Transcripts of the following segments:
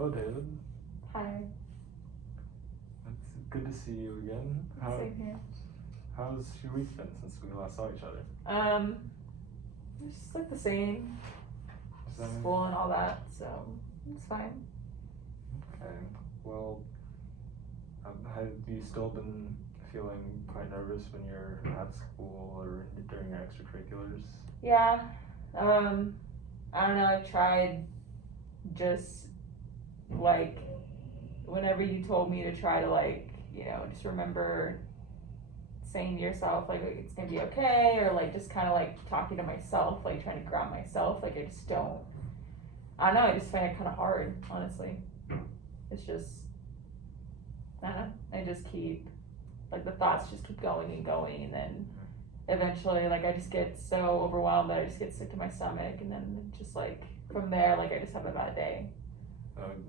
Hello, David. Hi. It's good to see you again. Same here. How's your week been since we last saw each other? It's just like the same. School and all that, so it's fine. Okay. Well, have you still been feeling quite nervous when you're at school or during your extracurriculars? Yeah. I don't know, I tried just like whenever you told me to try to just remember saying to yourself like it's gonna be okay, or like just kind of like talking to myself, like trying to ground myself. Like I just don't know, I just find it kind of hard, honestly. It's just, I don't know, I just keep, like the thoughts just keep going and going, and then eventually like I just get so overwhelmed that I just get sick to my stomach, and then just like from there like I just have a bad day.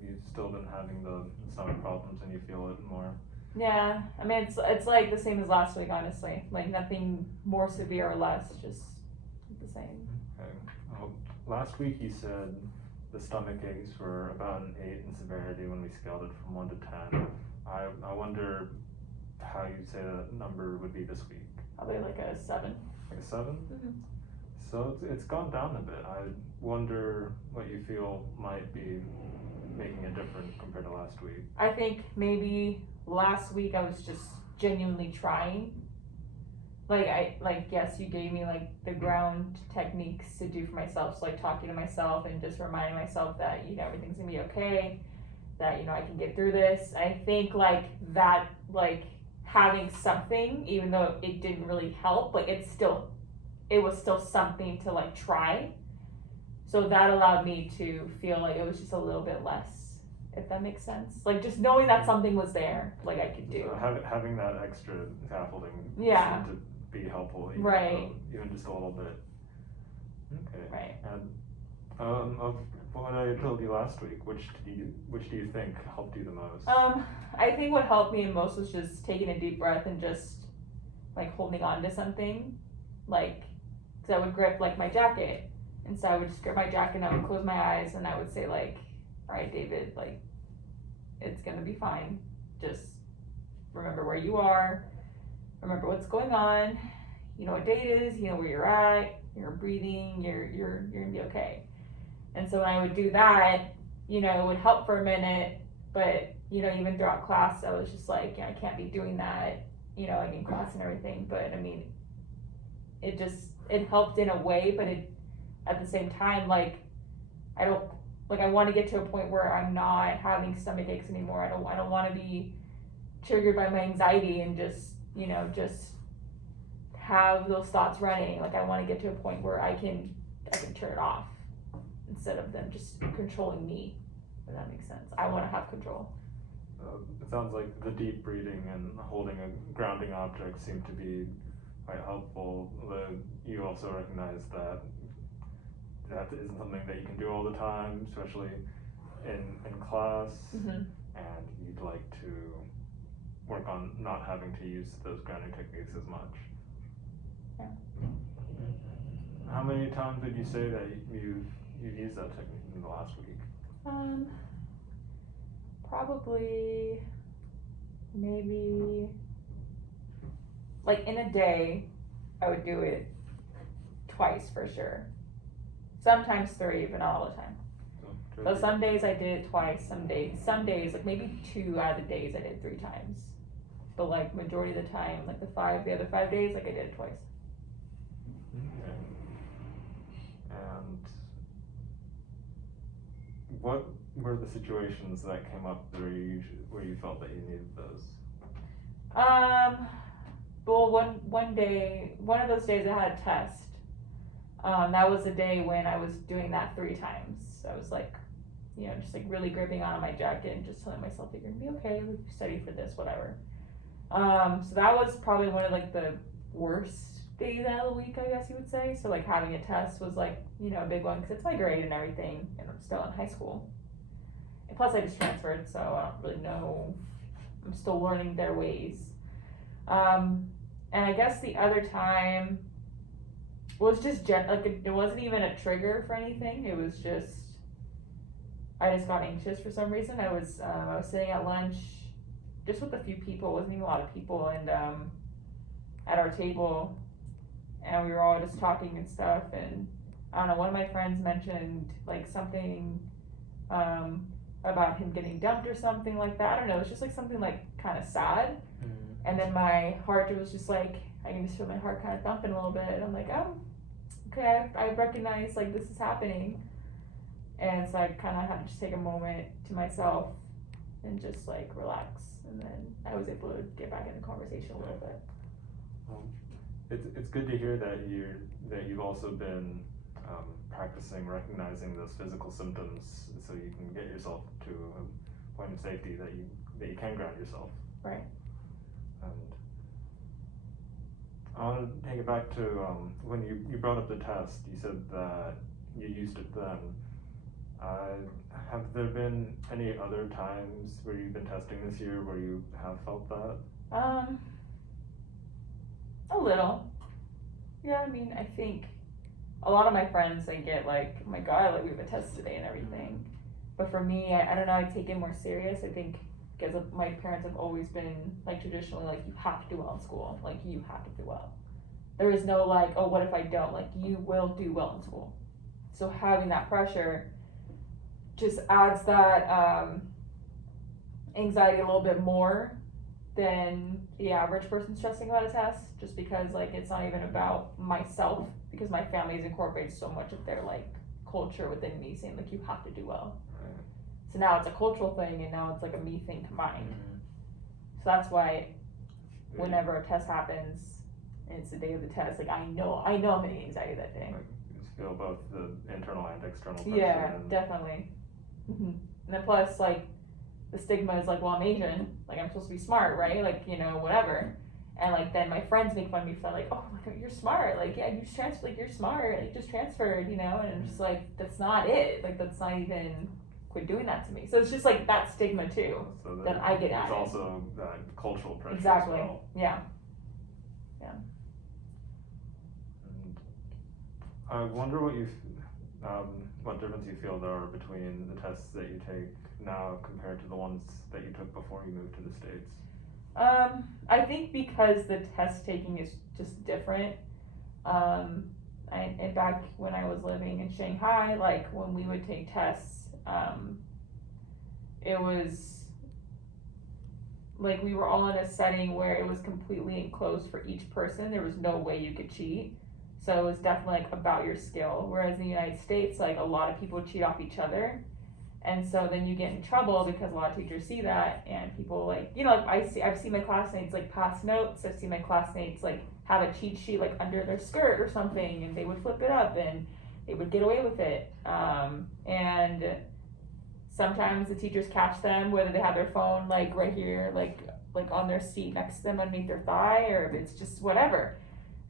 You've still been having the stomach problems and you feel it more? Yeah, I mean it's like the same as last week, honestly. Like nothing more severe or less, just the same. Okay. Last week you said the stomach aches were about an 8 in severity when we scaled it from 1 to 10. I wonder how you'd say that number would be this week. Probably like a 7. Like a 7? Mm-hmm. So it's gone down a bit. I wonder what you feel might be making it different compared to last week. I think maybe last week I was just genuinely trying. Yes, you gave me like the ground techniques to do for myself, so like talking to myself and just reminding myself that everything's gonna be okay, that I can get through this. I think like that, like having something, even though it didn't really help, like it was still something to like try. So that allowed me to feel like it was just a little bit less, if that makes sense. Like just knowing that something was there, like I could do. So having that extra scaffolding Yeah. seemed to be helpful, even just a little bit. Okay. Right. And of what I told you last week, which do you think helped you the most? I think what helped me the most was just taking a deep breath and just like holding on to something, like because I would grip like my jacket, and so I would just grip my jacket and I would close my eyes and I would say like, all right, David, like it's gonna be fine. Just remember where you are. Remember what's going on. You know what day it is. You know where you're at. You're breathing. You're gonna be okay. And so when I would do that, it would help for a minute, but even throughout class, I was just like, I can't be doing that, like in class and everything. But I mean, it helped in a way, but it at the same time, like I want to get to a point where I'm not having stomach aches anymore. I don't want to be triggered by my anxiety and just have those thoughts running. Like I want to get to a point where I can turn it off instead of them just controlling me, if that makes sense. I want to have control. It sounds like the deep breathing and holding a grounding object seemed to be quite helpful. You also recognize that isn't something that you can do all the time, especially in class, Mm-hmm. and you'd like to work on not having to use those grounding techniques as much. Yeah. How many times would you say that you've used that technique in the last week? Probably maybe like in a day I would do it twice for sure. Sometimes 3, but not all the time. So some days I did it twice, some days like maybe 2 out of the days I did 3 times. But like majority of the time, like the other 5 days, like I did it twice. Okay. And what were the situations that came up where you felt that you needed those? Well, one day, one of those days I had a test. That was the day when I was doing that 3 times. I was like, just like really gripping onto my jacket and just telling myself that you're gonna be okay, we study for this, whatever. So that was probably one of like the worst days out of the week, I guess you would say. So like having a test was like, a big one because it's my grade and everything, and I'm still in high school. And plus I just transferred, so I don't really know. I'm still learning their ways. And I guess the other time was just it wasn't even a trigger for anything. It was just I just got anxious for some reason. I was sitting at lunch, just with a few people. It wasn't even a lot of people, and at our table, and we were all just talking and stuff. And I don't know. One of my friends mentioned like something about him getting dumped or something like that. I don't know. It was just like something like kind of sad. And then my heart was just like, I can just feel my heart kind of thumping a little bit. And I'm like, oh, okay, I recognize like this is happening. And so I kind of had to just take a moment to myself and just like relax. And then I was able to get back in the conversation a little bit. It's good to hear that you've also been practicing recognizing those physical symptoms, so you can get yourself to a point of safety that you can ground yourself. Right. And I want to take it back to when you brought up the test. You said that you used it then. Have there been any other times where you've been testing this year where you have felt that? A little. Yeah, I mean, I think a lot of my friends, they get like, oh my god, like we have a test today and everything. But for me, I don't know, I take it more serious. I think because my parents have always been like traditionally like, you have to do well in school. Like you have to do well. There is no like, oh, what if I don't? Like you will do well in school. So having that pressure just adds that anxiety a little bit more than the average person stressing about a test, just because like it's not even about myself, because my family has incorporated so much of their like culture within me saying like you have to do well. Right. So now it's a cultural thing, and now it's like a me thing combined. So that's why whenever a test happens and it's the day of the test, like I know I'm gonna get anxiety that day. Like you just feel both the internal and external pressure. Yeah, definitely. And then plus like the stigma is like, well, I'm Asian, like I'm supposed to be smart, right? Like, you know, whatever. And like then my friends make fun of me for like, oh, like you're smart, like yeah, you just transferred, like you're smart, like you just transferred, you know. And I'm just like, that's not it, like that's not even, quit doing that to me. So it's just like that stigma too, so that I get at. There's also that cultural pressure. Exactly. As well. Yeah. And I wonder what difference you feel there are between the tests that you take now compared to the ones that you took before you moved to the States. I think because the test taking is just different. And back when I was living in Shanghai, like when we would take tests, it was like we were all in a setting where it was completely enclosed for each person. There was no way you could cheat. So it was definitely like about your skill. Whereas in the United States, like a lot of people cheat off each other. And so then you get in trouble because a lot of teachers see that, and people like, you know, like I've seen my classmates like pass notes. I've seen my classmates like have a cheat sheet like under their skirt or something, and they would flip it up and they would get away with it. And sometimes the teachers catch them, whether they have their phone like right here, like on their seat next to them underneath their thigh, or if it's just whatever.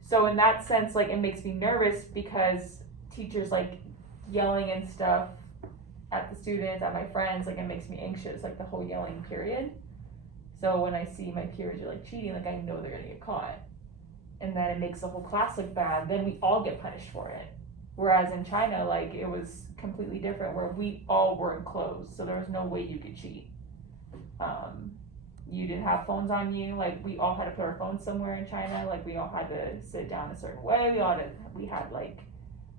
So in that sense, like it makes me nervous because teachers like yelling and stuff at the students, at my friends, like it makes me anxious, like the whole yelling period. So when I see my peers are like cheating, like I know they're gonna get caught. And then it makes the whole class look bad, then we all get punished for it. Whereas in China, like it was completely different, where we all were enclosed, so there was no way you could cheat. You didn't have phones on you, like we all had to put our phones somewhere in China, like we all had to sit down a certain way, we had like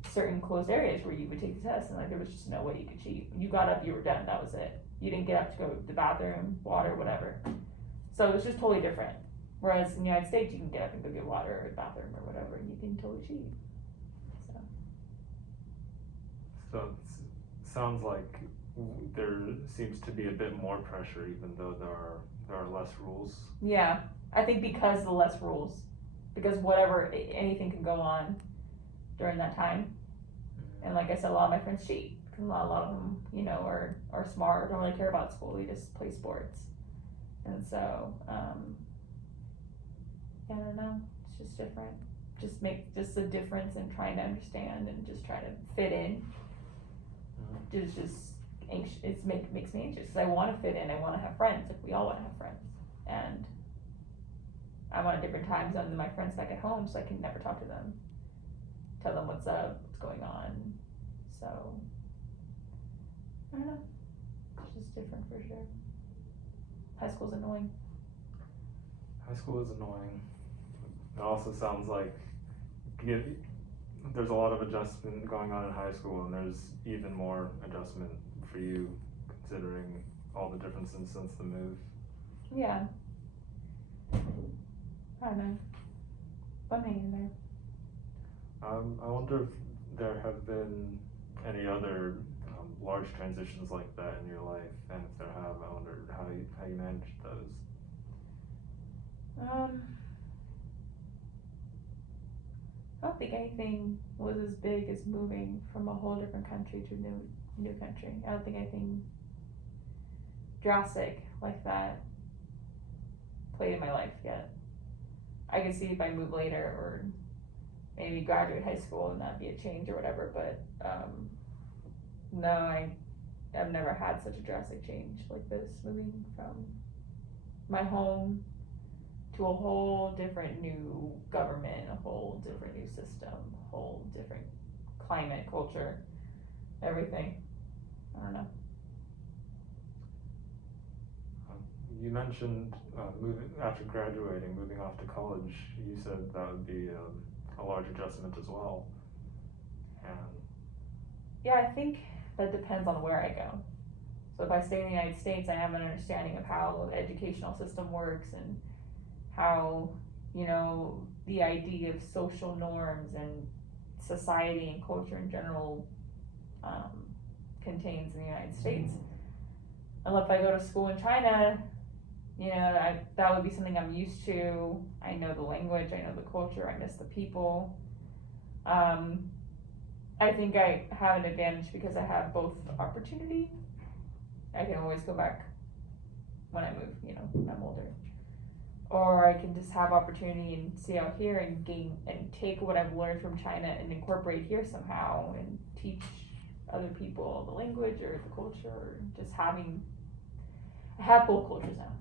certain closed areas where you would take the test, and like there was just no way you could cheat. When you got up, you were done, that was it. You didn't get up to go to the bathroom, water, whatever. So it was just totally different. Whereas in the United States, you can get up and go get water or a bathroom or whatever, and you can totally cheat. So it sounds like there seems to be a bit more pressure, even though there are less rules. Yeah, I think because of the less rules, because anything can go on during that time. And like I said, a lot of my friends cheat, because a lot of them, you know, are smart, don't really care about school, they just play sports. And so, I don't know, it's just different. Just a difference in trying to understand and just try to fit in. It's just anxious. Makes me anxious because I want to fit in. I want to have friends. Like we all want to have friends, and I'm on a different time zone than my friends back at home, so I can never talk to them, tell them what's up, what's going on. So I don't know. different for sure. High school's annoying. High school is annoying. It also sounds like there's a lot of adjustment going on in high school, and there's even more adjustment for you considering all the differences since the move. Yeah. I don't know. I'm hanging there. I wonder if there have been any other large transitions like that in your life, and if there have, I wonder how you managed those. I don't think anything was as big as moving from a whole different country to a new country. I don't think anything drastic like that played in my life yet. I could see if I move later or maybe graduate high school and that'd be a change or whatever, but no, I've never had such a drastic change like this, moving from my home to a whole different new government, a whole different new system, a whole different climate, culture, everything. I don't know. You mentioned moving after graduating, moving off to college. You said that would be a large adjustment as well. And yeah, I think that depends on where I go. So if I stay in the United States, I have an understanding of how the educational system works and how, you know, the idea of social norms and society and culture in general contains in the United States. And if I go to school in China, you know, that would be something I'm used to. I know the language, I know the culture, I miss the people. I think I have an advantage because I have both opportunity. I can always go back when I move, you know, when I'm older. Or I can just have opportunity and stay out here and gain and take what I've learned from China and incorporate here somehow and teach other people the language or the culture, or just I have both cultures now.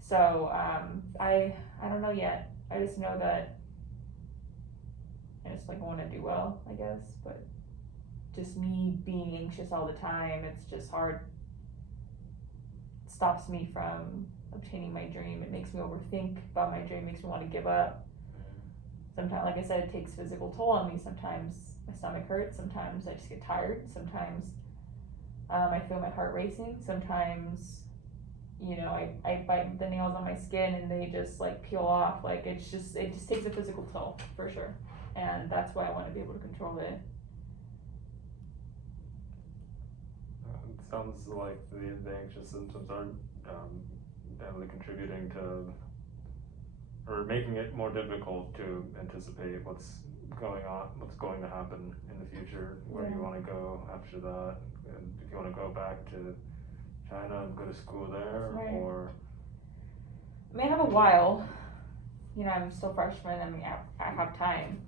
So I don't know yet. I just know that I just like want to do well, I guess, but just me being anxious all the time, it's just hard. It stops me from obtaining my dream. It makes me overthink about my dream, makes me want to give up. Sometimes, like I said, it takes physical toll on me. Sometimes my stomach hurts, sometimes I just get tired, sometimes I feel my heart racing, sometimes, you know, I bite the nails on my skin and they just like peel off. Like it just takes a physical toll for sure, and that's why I want to be able to control it. It sounds like the anxious symptoms are definitely contributing to, or making it more difficult to anticipate what's going to happen in the future, where you want to go after that, and if you want to go back to China and go to school there, right. Or I mean, I have a while. You know, I'm still freshman. I mean, I have time.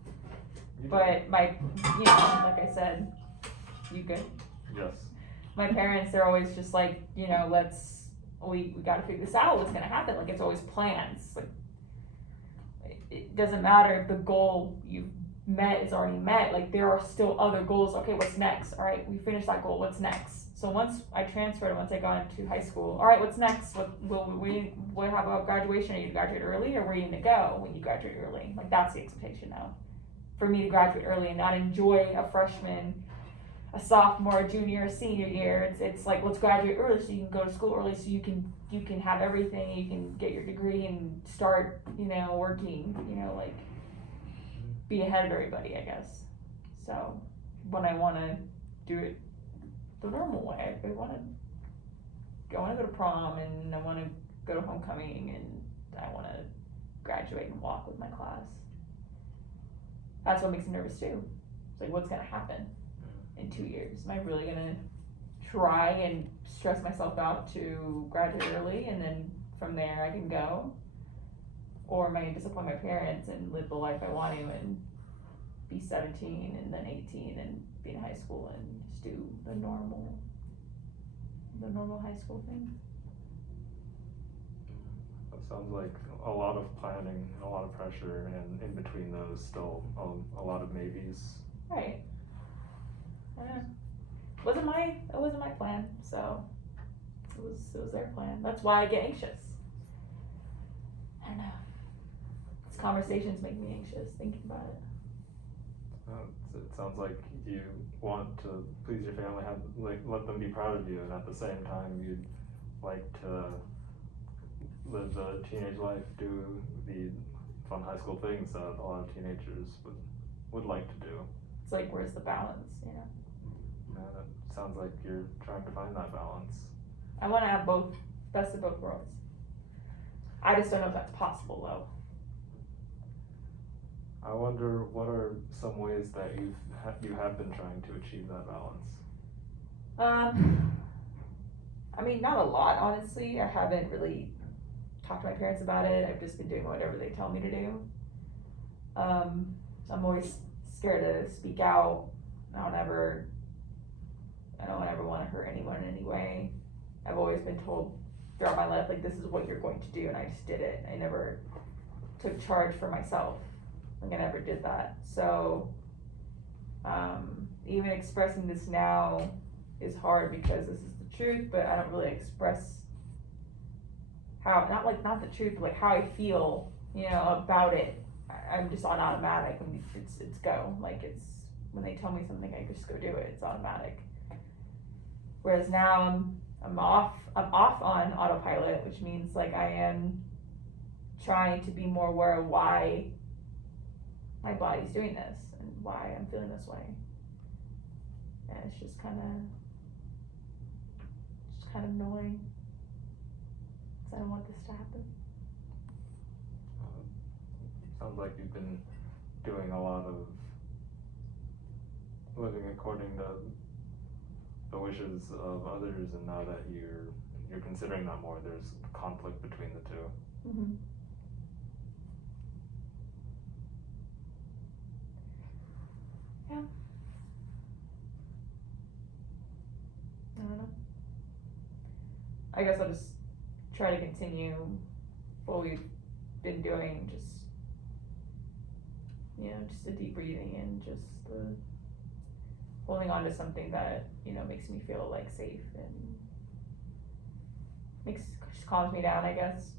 But my, you know, like I said, you good? Yes. My parents, they're always just like, you know, we got to figure this out. What's gonna happen? Like it's always plans. Like it doesn't matter if the goal you've met is already met. Like there are still other goals. Okay, what's next? All right, we finished that goal. What's next? So once I transferred, once I got into high school, all right, what's next? What how about graduation? Are you gonna graduate early, or where are you gonna go when you graduate early? Like that's the expectation now, for me to graduate early and not enjoy a freshman, a sophomore, a junior, a senior year. It's like, let's graduate early so you can go to school early, so you can have everything, you can get your degree and start, you know, working, you know, like be ahead of everybody, I guess. So when I want to do it the normal way, I want to go to prom, and I want to go to homecoming, and I want to graduate and walk with my class. That's what makes me nervous too. It's like, what's gonna happen in 2 years? Am I really gonna try and stress myself out to graduate early and then from there I can go? Or am I gonna disappoint my parents and live the life I want to and be 17 and then 18 and be in high school and just do the normal high school thing? That sounds like a lot of planning, a lot of pressure, and in between those still a lot of maybes. Right. It wasn't my plan, so it was their plan. That's why I get anxious. I don't know. These conversations make me anxious thinking about it. It sounds like you want to please your family, have let them be proud of you, and at the same time you'd like to live the teenage life, do the fun high school things that a lot of teenagers would like to do. It's like, where's the balance, you know? And it sounds like you're trying to find that balance. I want to have both, best of both worlds. I just don't know if that's possible though. I wonder what are some ways that you have been trying to achieve that balance. I mean, not a lot, honestly. I haven't really talked to my parents about it. I've just been doing whatever they tell me to do. I'm always scared to speak out. I don't ever want to hurt anyone in any way. I've always been told throughout my life, like, this is what you're going to do, and I just did it. I never took charge for myself. Like, I never did that. So, even expressing this now is hard because this is the truth, but I don't really express how, not the truth, but like how I feel, you know, about it. I'm just on automatic. I mean, it's go. Like, it's, when they tell me something, I just go do it. It's automatic. Whereas now I'm off on autopilot, which means like I am trying to be more aware of why my body's doing this and why I'm feeling this way. And it's just kind of annoying, because I don't want this to happen. Sounds like you've been doing a lot of living according to the wishes of others, and now that you're considering that more, there's conflict between the two. Mm-hmm. Yeah. I don't know. I guess I'll just try to continue what we've been doing, just, you know, just the deep breathing and just the holding on to something that, you know, makes me feel like safe and just calms me down, I guess.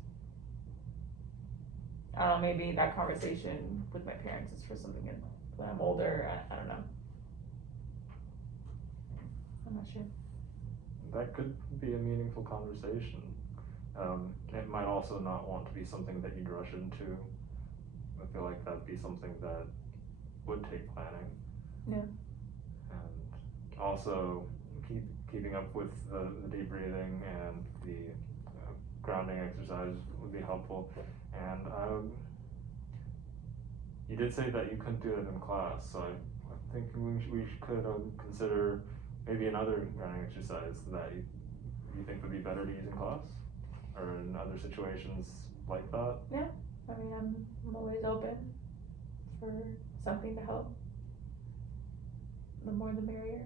I don't know, maybe that conversation with my parents is for something when I'm older. I don't know. I'm not sure. That could be a meaningful conversation. It might also not want to be something that you'd rush into. I feel like that'd be something that would take planning. Yeah. And also keeping up with the deep breathing and the grounding exercise would be helpful. And you did say that you couldn't do it in class, so I think we could consider maybe another grounding exercise that you think would be better to use in class or in other situations like that. Yeah, I mean, I'm always open for something to help. The more the merrier.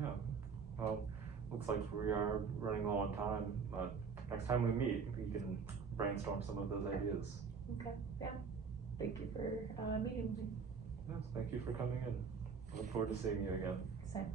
Yeah, well, looks like we are running low on time, but next time we meet, we can brainstorm some of those ideas. Okay, yeah. Thank you for meeting with me. Yes, thank you for coming in. I look forward to seeing you again. Same.